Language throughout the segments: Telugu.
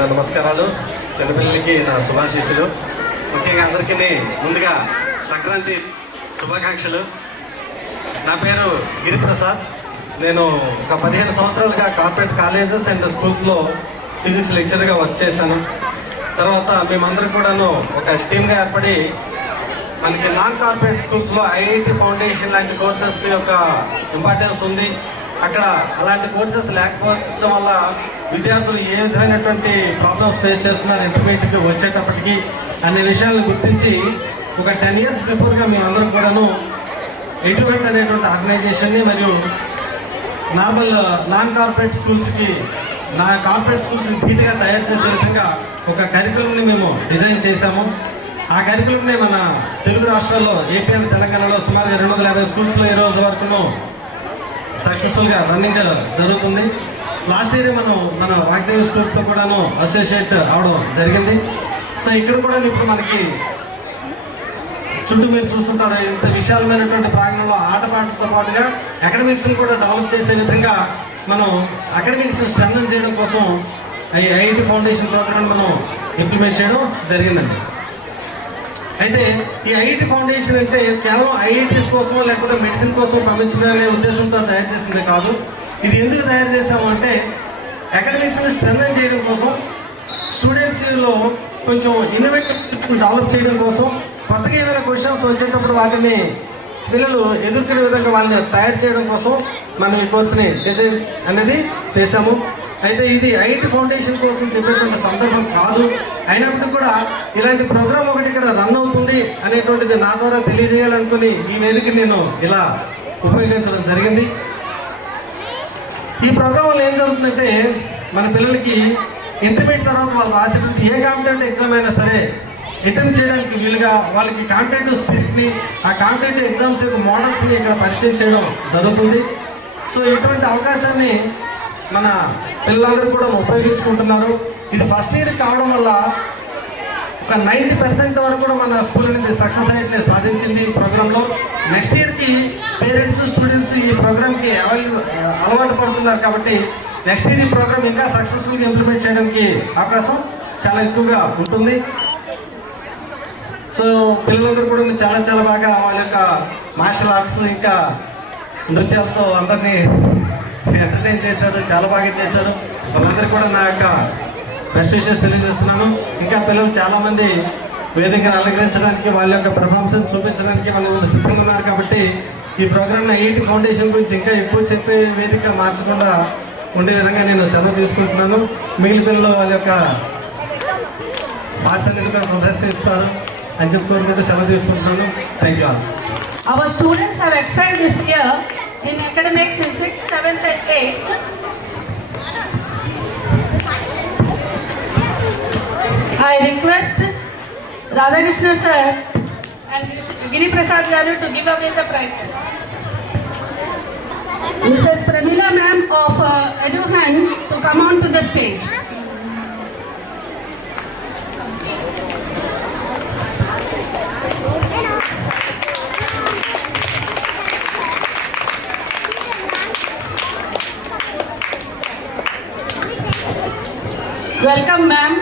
నా నమస్కారాలు. చిన్నపిల్లలకి నా శుభాశీస్సులు. ముఖ్యంగా అందరికీ ముందుగా సంక్రాంతి శుభాకాంక్షలు. నా పేరు గిరిప్రసాద్. నేను ఒక 15 సంవత్సరాలుగా కార్పొరేట్ కాలేజెస్ అండ్ స్కూల్స్లో ఫిజిక్స్ లెక్చర్గా వర్క్ చేశాను. తర్వాత మేమందరం కూడాను ఒక టీమ్గా ఏర్పడి మనకి నాన్ కార్పొరేట్ స్కూల్స్లో ఐఐటి ఫౌండేషన్ లాంటి కోర్సెస్ యొక్క ఇంపార్టెన్స్ ఉంది. అక్కడ అలాంటి కోర్సెస్ లేకపోవడం వల్ల విద్యార్థులు ఏ విధమైనటువంటి ప్రాబ్లమ్స్ ఫేస్ చేస్తున్నారు ఇంటర్మీడియట్కి వచ్చేటప్పటికి అనే విషయాలను గుర్తించి ఒక 10 years బిఫోర్గా మేమందరం కూడాను ఎడ్యువేట్ అనేటువంటి ఆర్గనైజేషన్ని మరియు నాన్ కార్పొరేట్ స్కూల్స్కి కార్పొరేట్ స్కూల్స్ని ధీటుగా తయారు చేసే విధంగా ఒక కరికులంని మేము డిజైన్ చేశాము. ఆ కరికులంని మన తెలుగు రాష్ట్రాల్లో ఏపీ అండ్ తెలంగాణలో సుమారు 250 స్కూల్స్లో ఈ రోజు వరకును సక్సెస్ఫుల్గా రన్నింగ్ జరుగుతుంది. లాస్ట్ ఇయర్ మన వాగ్దేవి స్కూల్స్తో కూడాను అసోసియేట్ అవడం జరిగింది. సో ఇక్కడ కూడా ఇప్పుడు మనకి చుట్టూ మీరు చూస్తుంటారు ఇంత విశాలమైనటువంటి ప్రాంగణంలో ఆటపాటలతో పాటుగా అకాడమిక్స్ని కూడా డెవలప్ చేసే విధంగా మనం అకాడమిక్స్ స్ట్రెంథన్ చేయడం కోసం ఐఐటి ఫౌండేషన్ ప్రోగ్రామ్ మనం ఇంప్లిమెంట్ చేయడం జరిగిందండి. అయితే ఈ ఐఐటి ఫౌండేషన్ అంటే కేవలం ఐఐటీస్ కోసమో లేకపోతే మెడిసిన్ కోసం పంపించాలనే ఉద్దేశంతో తయారు చేసింది కాదు. ఇది ఎందుకు తయారు చేసాము అంటే అకాడమిక్స్ని స్ట్రెంథన్ చేయడం కోసం, స్టూడెంట్స్లో కొంచెం ఇన్నోవేటివ్ డెవలప్ చేయడం కోసం, కొత్తగా ఏమైనా క్వశ్చన్స్ వచ్చేటప్పుడు వాటిని పిల్లలు ఎదుర్కొనే విధంగా వాళ్ళని తయారు చేయడం కోసం మనం ఈ కోర్సుని డిజైన్ అనేది చేశాము. అయితే ఇది ఐఐటి ఫౌండేషన్ కోసం చెప్పేటువంటి సందర్భం కాదు. అయినప్పటికీ కూడా ఇలాంటి ప్రోగ్రామ్ ఒకటి ఇక్కడ రన్ అవుతుంది అనేటువంటిది నా ద్వారా తెలియజేయాలనుకుని ఈ వేదిక నేను ఇలా ఉపయోగించడం జరిగింది. ఈ ప్రోగ్రామ్ వల్ల ఏం జరుగుతుందంటే మన పిల్లలకి ఇంటర్మీడియట్ తర్వాత వాళ్ళు రాసేటువంటి ఏ కాంపిటేటివ్ ఎగ్జామ్ అయినా సరే అటెంప్ట్ చేయడానికి వీలుగా వాళ్ళకి కాంపిటేటివ్ స్పిరిట్ని, ఆ కాంపిటేటివ్ ఎగ్జామ్స్ యొక్క మోడల్స్ని ఇక్కడ పరిచయం చేయడం జరుగుతుంది. సో ఇటువంటి అవకాశాన్ని మన పిల్లలందరూ కూడా ఉపయోగించుకుంటున్నారు. ఇది ఫస్ట్ ఇయర్ కావడం వల్ల ఒక 90% వరకు కూడా మన స్కూల్ అనేది సక్సెస్ రేట్ని సాధించింది ఈ ప్రోగ్రాంలో. నెక్స్ట్ ఇయర్కి పేరెంట్స్, స్టూడెంట్స్ ఈ ప్రోగ్రామ్కి అలవాటు పడుతున్నారు కాబట్టి నెక్స్ట్ ఇయర్ ఈ ప్రోగ్రామ్ ఇంకా సక్సెస్ఫుల్గా ఇంప్లిమెంట్ చేయడానికి అవకాశం చాలా ఎక్కువగా ఉంటుంది. సో పిల్లలందరూ కూడా చాలా చాలా బాగా వాళ్ళ యొక్క మార్షల్ ఆర్ట్స్ ఇంకా నృత్యాలతో అందరినీ ఎంటర్టైన్ చేశారు, చాలా బాగా చేశారు. వాళ్ళందరికీ కూడా నా యొక్క బెస్ట్ విషెస్ తెలియజేస్తున్నాను. ఇంకా పిల్లలు చాలామంది వేదికను అలంకరించడానికి, వాళ్ళ యొక్క పెర్ఫార్మెన్స్ చూపించడానికి వాళ్ళ ముందు సిద్ధంగా ఉన్నారు. కాబట్టి ఈ ప్రోగ్రామ్ని ఐఐటి ఫౌండేషన్ గురించి ఇంకా ఎక్కువ చెప్పే వేదిక మార్చకుండా ఉండే విధంగా నేను సెలవు తీసుకుంటున్నాను. మిగిలిన పిల్లలు వాళ్ళ యొక్క పాఠశాలను కూడా ప్రదర్శిస్తారు అని చెప్పుకోరుకుంటూ సెలవు తీసుకుంటున్నాను. Thank you all. Our students have excelled this year in academics in 6th, 7th and 8th. I request Radhakrishna sir and Giri Prasad garu to give away the prizes. Mrs. Pramila ma'am of EduHand to come on to the stage. Welcome ma'am.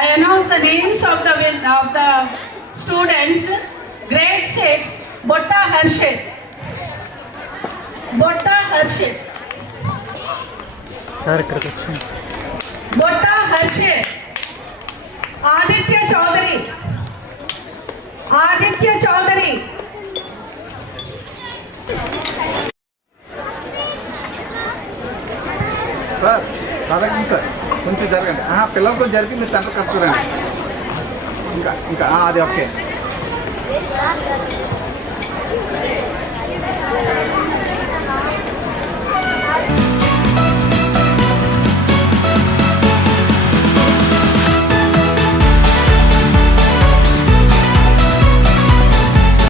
I announce the names of the students. Grade 6, Botta Harshit. Botta Harshit. Sir, introduction. Botta Harshit. Aditya Chaudhary. Aditya Chaudhary. Sir, Radhakrishna sir కొంచెం జరగండి. పిల్లలతో జరిపి మీరు సెంటర్ కట్టుకోరండి. ఇంకా అది ఓకే.